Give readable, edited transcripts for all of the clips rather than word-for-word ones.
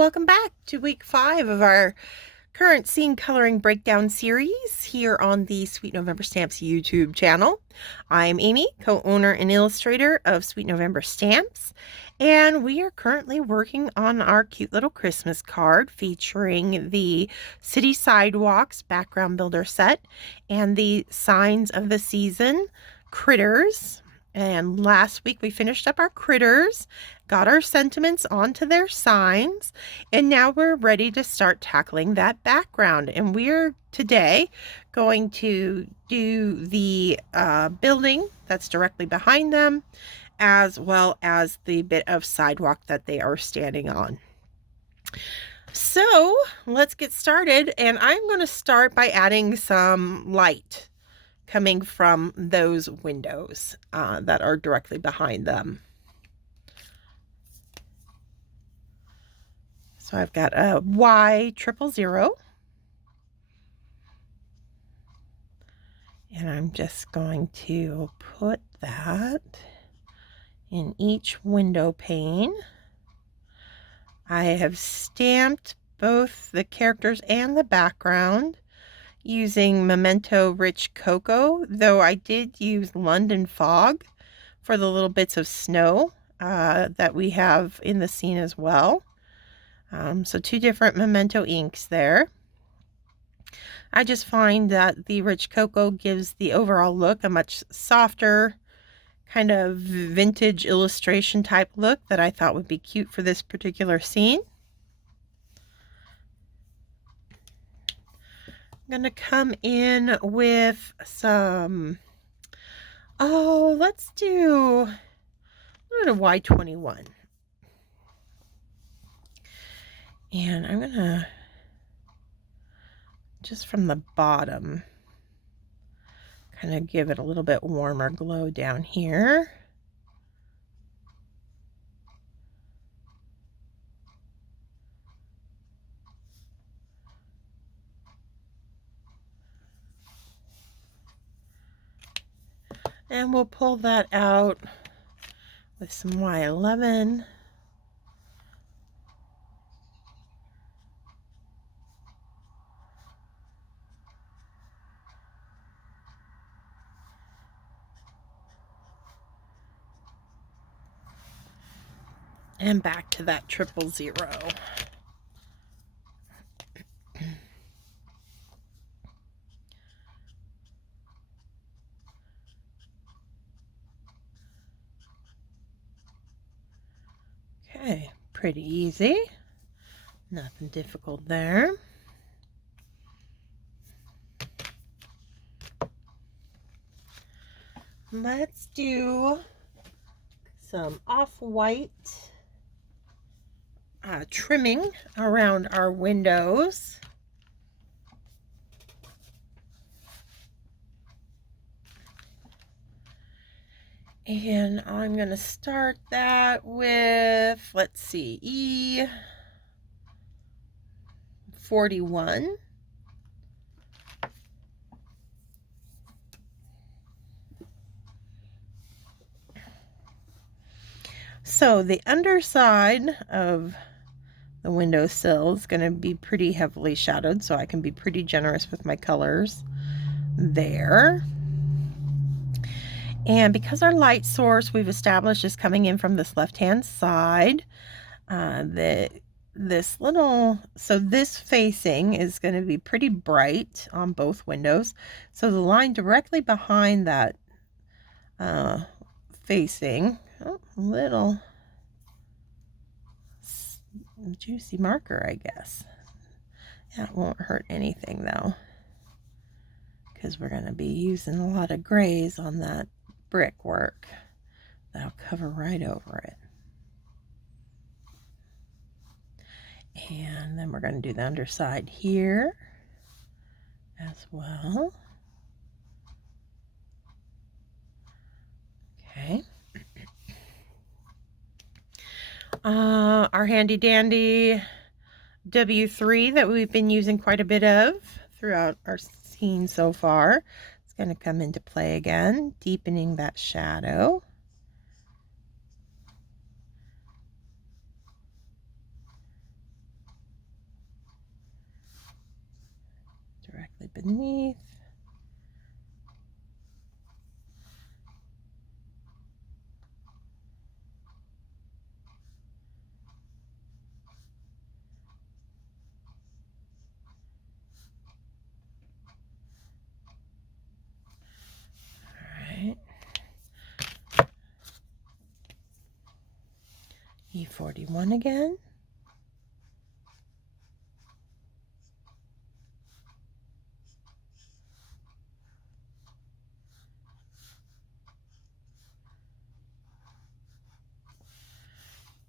Welcome back to week 5 of our current scene coloring breakdown series here on the Sweet November Stamps YouTube channel. I'm Amy, co-owner and illustrator of Sweet November Stamps, and we are currently working on our cute little Christmas card featuring the City Sidewalks background builder set and the Signs of the Season critters. And last week we finished up our critters, got our sentiments onto their signs, and now we're ready to start tackling that background. And we're today going to do the building that's directly behind them, as well as the bit of sidewalk that they are standing on. So let's get started, and I'm going to start by adding some light coming from those windows that are directly behind them. So I've got a Y000, and I'm just going to put that in each window pane. I have stamped both the characters and the background using Memento Rich Cocoa, though I did use London Fog for the little bits of snow that we have in the scene as well. So 2 different Memento inks there. I just find that the Rich Cocoa gives the overall look a much softer, kind of vintage illustration type look that I thought would be cute for this particular scene. I'm going to come in with some, let's do a Y21. And I'm going to, just from the bottom, kind of give it a little bit warmer glow down here. And we'll pull that out with some Y11. And back to that 000. Okay, pretty easy. Nothing difficult there. Let's do some off-white trimming around our windows. And I'm going to start that with, let's see, E41. So the underside of the windowsill is going to be pretty heavily shadowed, so I can be pretty generous with my colors there. And because our light source we've established is coming in from this left-hand side, this facing is going to be pretty bright on both windows. So the line directly behind that facing, little juicy marker, I guess. That won't hurt anything though, because we're going to be using a lot of grays on that brickwork. That'll cover right over it. And then we're going to do the underside here as well. Okay. Our handy dandy W3 that we've been using quite a bit of throughout our scene so far, it's going to come into play again, deepening that shadow. beneath. All right. E41 again.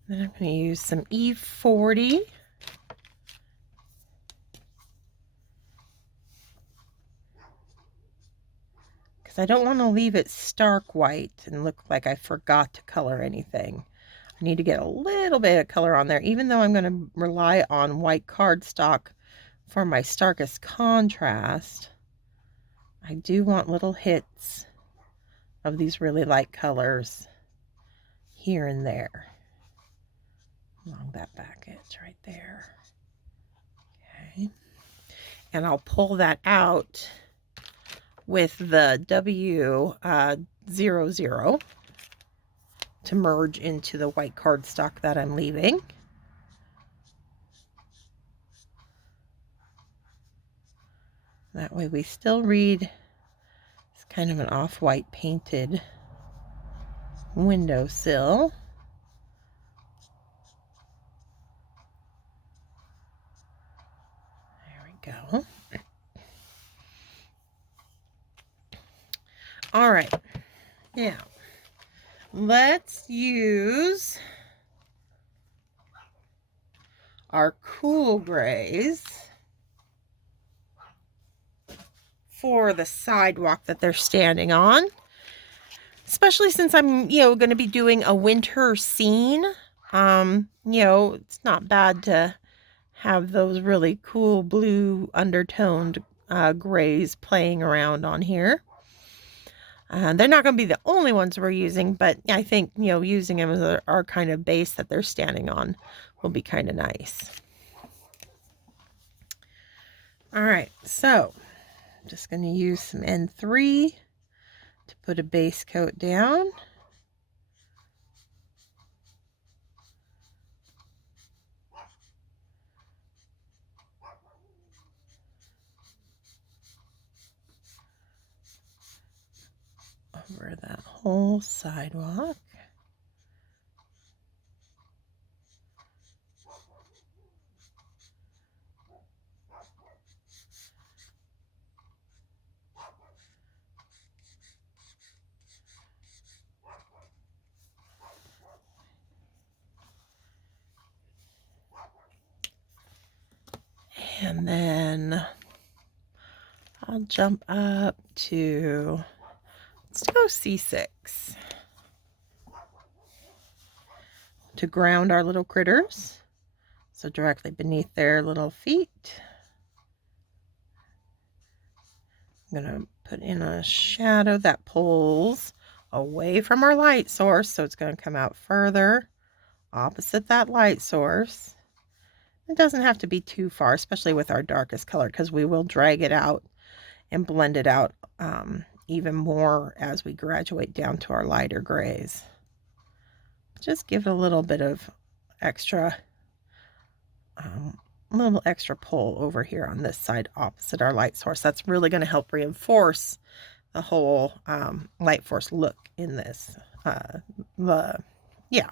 Then I'm going to use some E40. Because I don't want to leave it stark white and look like I forgot to color anything. I need to get a little bit of color on there, even though I'm going to rely on white cardstock for my starkest contrast. I do want little hits of these really light colors here and there along that back edge right there. Okay, and I'll pull that out with the W00 to merge into the white cardstock that I'm leaving. That way we still read it's kind of an off-white painted windowsill. There we go. All right, now let's use our cool grays for the sidewalk that they're standing on, especially since I'm, going to be doing a winter scene. It's not bad to have those really cool blue undertoned grays playing around on here. They're not going to be the only ones we're using, but I think, using them as our kind of base that they're standing on will be kind of nice. All right, so I'm just going to use some N3 to put a base coat down. Over that whole sidewalk. And then I'll jump up to, let's go C6 to ground our little critters. So directly beneath their little feet. I'm going to put in a shadow that pulls away from our light source. So it's going to come out further opposite that light source. It doesn't have to be too far, especially with our darkest color, because we will drag it out and blend it out even more as we graduate down to our lighter grays. Just give it a little bit of extra, pull over here on this side opposite our light source. That's really going to help reinforce the whole light force look in this. Yeah.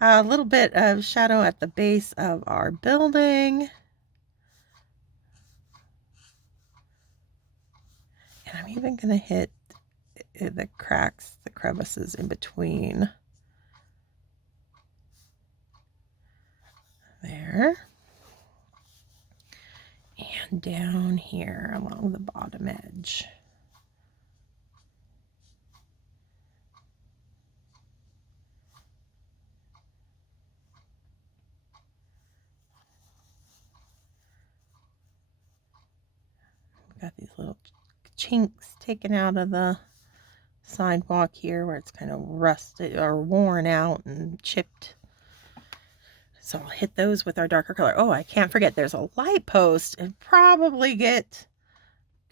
A little bit of shadow at the base of our building. And I'm even going to hit the cracks, the crevices in between. There. And down here along the bottom edge. Got these little chinks taken out of the sidewalk here where it's kind of rusted or worn out and chipped. So I'll hit those with our darker color. Oh, I can't forget there's a light post. It'll probably get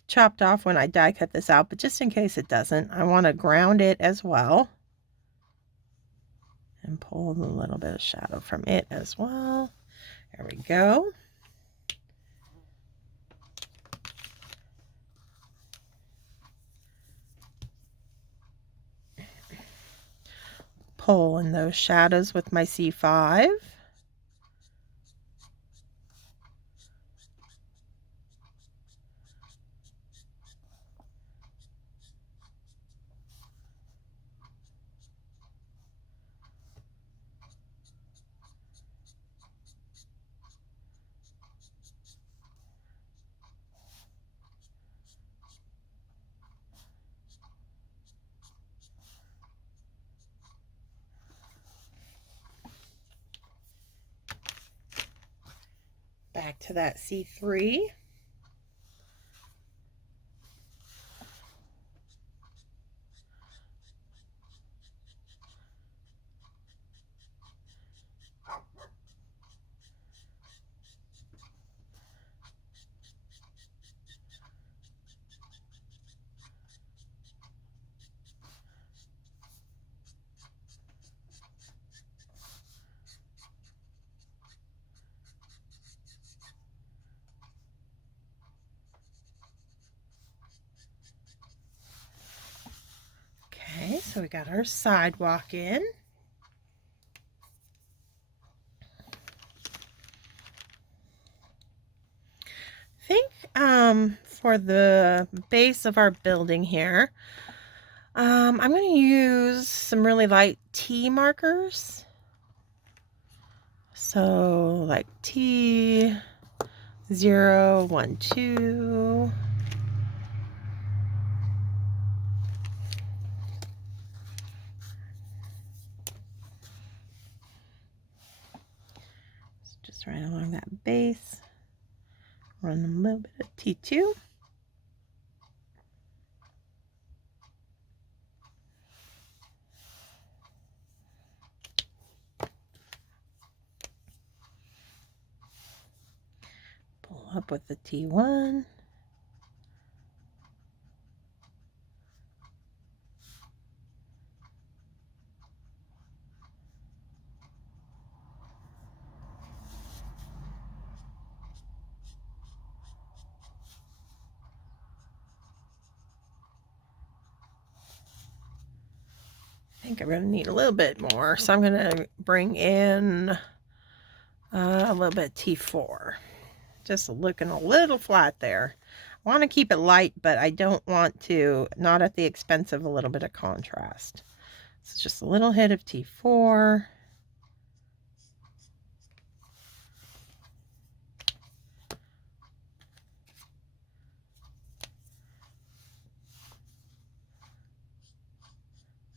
chopped off when I die cut this out, but just in case it doesn't, I want to ground it as well. And pull a little bit of shadow from it as well. There we go. Pull in those shadows with my C5. Back to that C3. Okay, so we got our sidewalk in. I think for the base of our building here, I'm going to use some really light T markers. So like T 0, 1, 2. Just right along that base. Run a little bit of T2. Pull up with the T1. I think I'm going to need a little bit more, so I'm going to bring in a little bit of T4. Just looking a little flat there. I want to keep it light, but I don't want to, not at the expense of a little bit of contrast. So just a little hit of T4.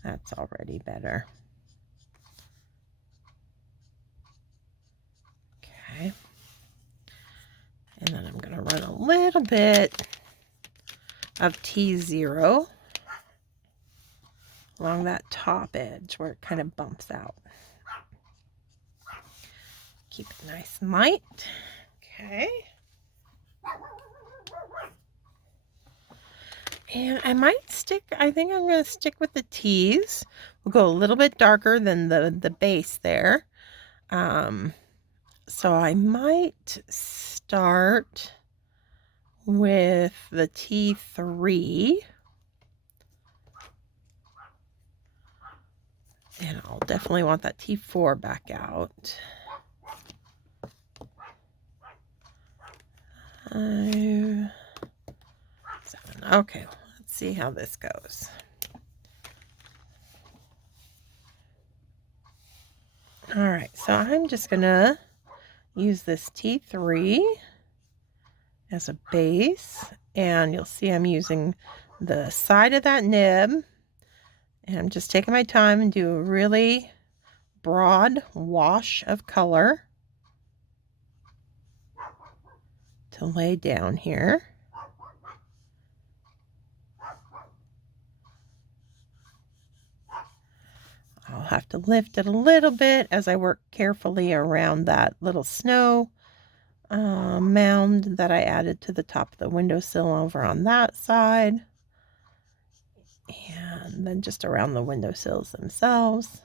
That's already better. Okay. And then I'm going to run a little bit of T0 along that top edge where it kind of bumps out. Keep it nice and light. Okay. And I might stick, I think I'm going to stick with the T's. We'll go a little bit darker than the base there. So I might start with the T3. And I'll definitely want that T4 back out. 5, 7. Okay, let's see how this goes. All right, so I'm just gonna use this T3 as a base, and you'll see I'm using the side of that nib, and I'm just taking my time and do a really broad wash of color to lay down here. I'll have to lift it a little bit as I work carefully around that little snow mound that I added to the top of the windowsill over on that side. And then just around the windowsills themselves.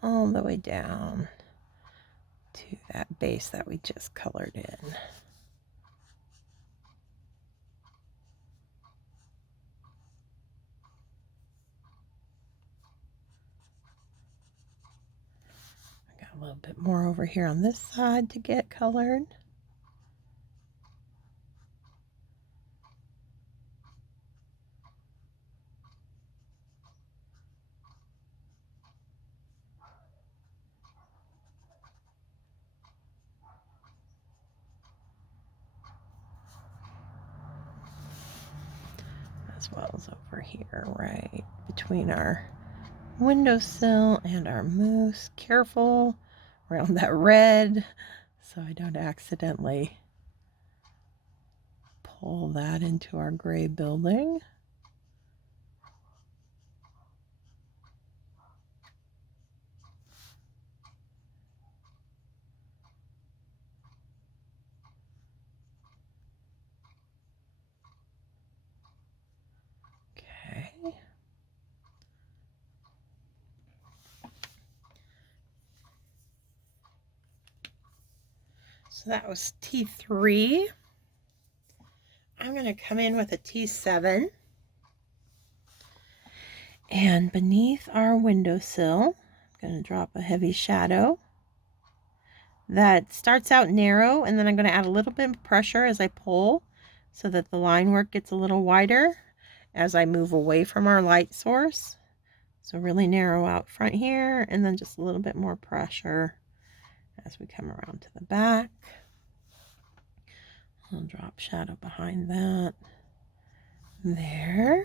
All the way down to that base that we just colored in. I got a little bit more over here on this side to get colored. As well as over here, right between our windowsill and our moose. Careful around that red so I don't accidentally pull that into our gray building. Okay. So that was T3. I'm going to come in with a T7. And beneath our windowsill, I'm going to drop a heavy shadow that starts out narrow, and then I'm going to add a little bit of pressure as I pull so that the line work gets a little wider as I move away from our light source. So really narrow out front here, and then just a little bit more pressure as we come around to the back. I'll drop shadow behind that there.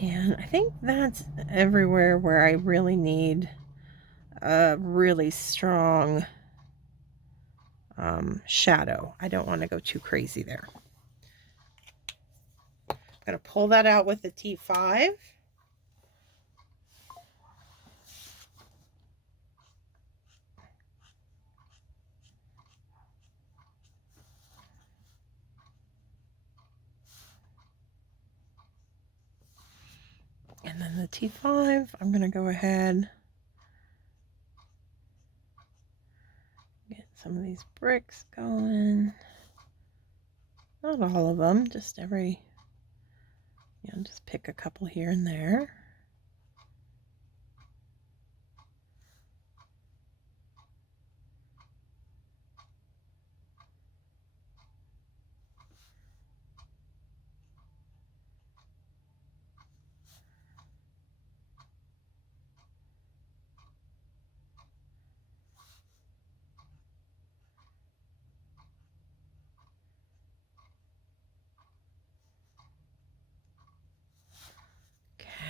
And I think that's everywhere where I really need a really strong shadow. I don't want to go too crazy there. I'm going to pull that out with the T5. And then the T5, I'm going to go ahead, get some of these bricks going. Not all of them, just just pick a couple here and there.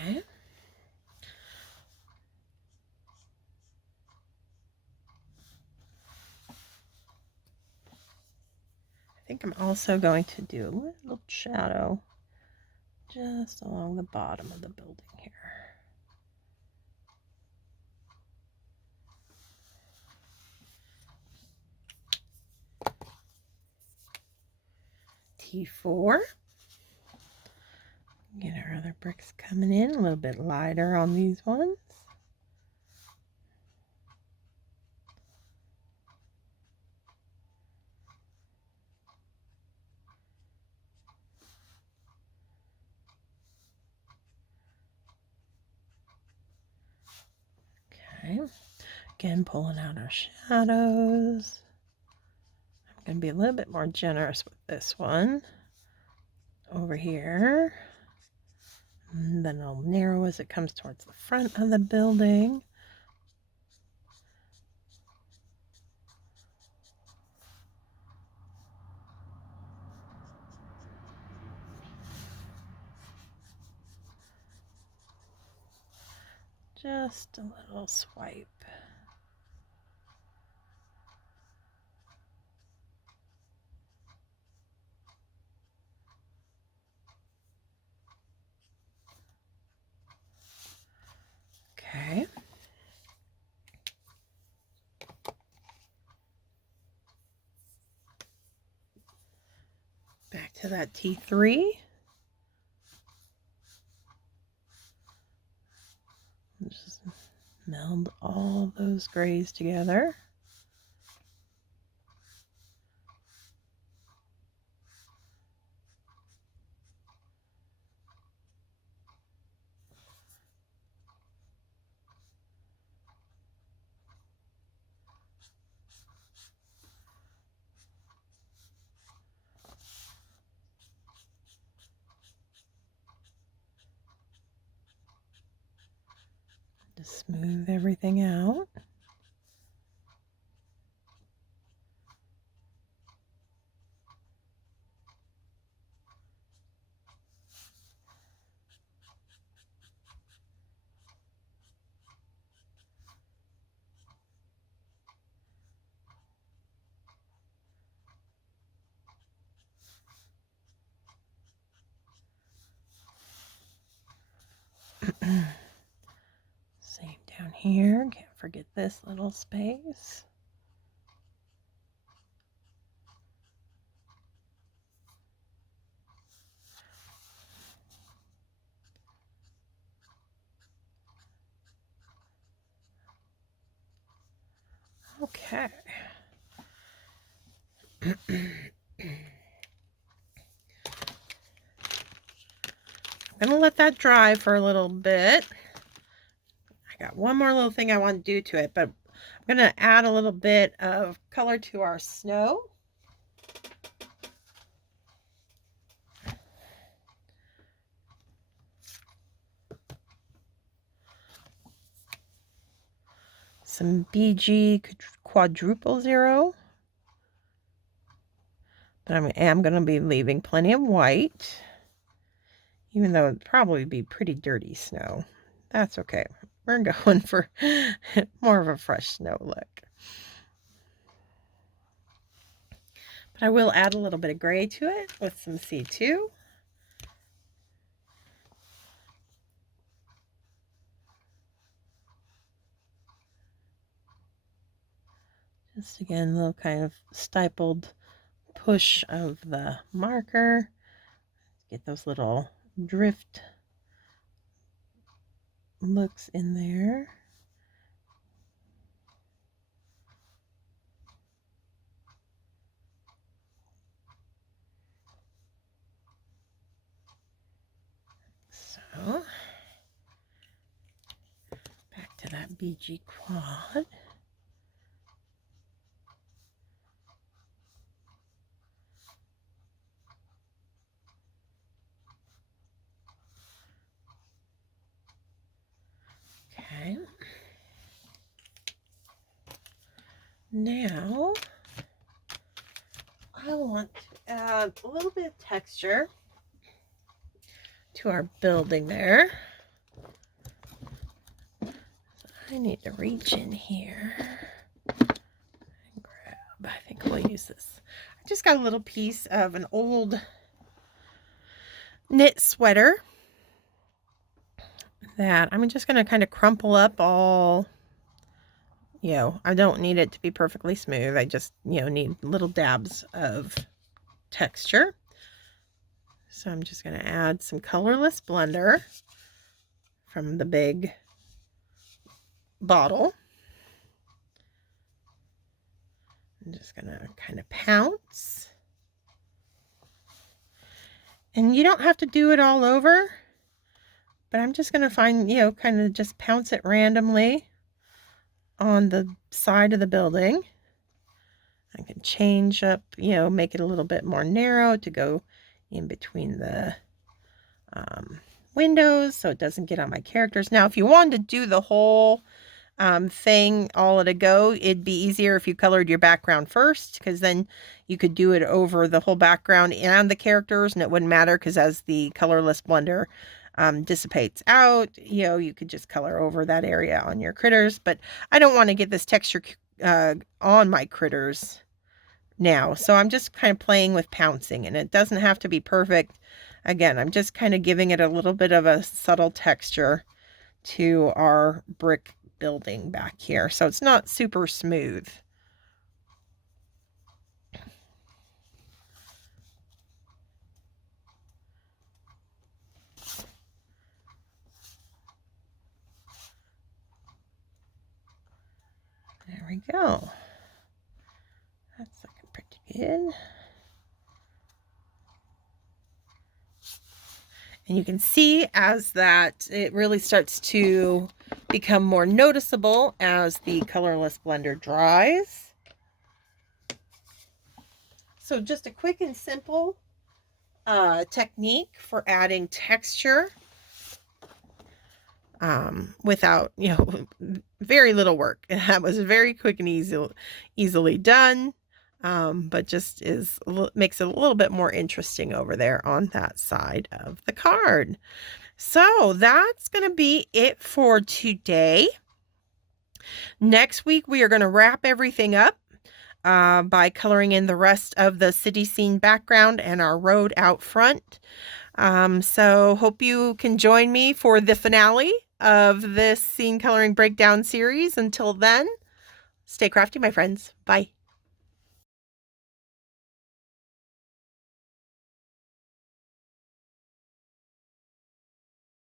Okay. I think I'm also going to do a little shadow just along the bottom of the building here. T4. Get our other bricks coming in a little bit lighter on these ones. Okay, again pulling out our shadows. I'm going to be a little bit more generous with this one over here. And then it'll narrow as it comes towards the front of the building. Just a little swipe. Okay. Back to that T3. Just meld all those grays together. Just smooth everything out. Same down here, can't forget this little space. Okay. I'm gonna let that dry for a little bit. I got one more little thing I want to do to it, but I'm gonna add a little bit of color to our snow. Some BG quadruple zero. But I am going to be leaving plenty of white, even though it'd probably be pretty dirty snow. That's okay. We're going for more of a fresh snow look. But I will add a little bit of gray to it with some C2. Just again, a little kind of stippled push of the marker. Get those little drift looks in there. So, back to that BG quad. Okay. Now, I want to add a little bit of texture to our building there. So I need to reach in here and grab, I think we'll use this. I just got a little piece of an old knit sweater that I'm just going to kind of crumple up all, I don't need it to be perfectly smooth. I just, need little dabs of texture. So I'm just going to add some colorless blender from the big bottle. I'm just going to kind of pounce. And you don't have to do it all over, but I'm just going to find, kind of just pounce it randomly on the side of the building. I can change up, make it a little bit more narrow to go in between the windows so it doesn't get on my characters. Now, if you wanted to do the whole thing all at a go, it'd be easier if you colored your background first, because then you could do it over the whole background and the characters, and it wouldn't matter, because as the colorless blender dissipates out, you know, you could just color over that area on your critters. But I don't want to get this texture on my critters now, so I'm just kind of playing with pouncing, and it doesn't have to be perfect. Again, I'm just kind of giving it a little bit of a subtle texture to our brick building back here, so it's not super smooth. There we go. That's looking pretty good. And you can see as that it really starts to become more noticeable as the colorless blender dries. So just a quick and simple technique for adding texture without, you know, very little work. That was very quick and easily done. But just makes it a little bit more interesting over there on that side of the card. So that's going to be it for today. Next week, we are going to wrap everything up by coloring in the rest of the city scene background and our road out front. So hope you can join me for the finale of this scene coloring breakdown series. Until then, stay crafty, my friends. Bye.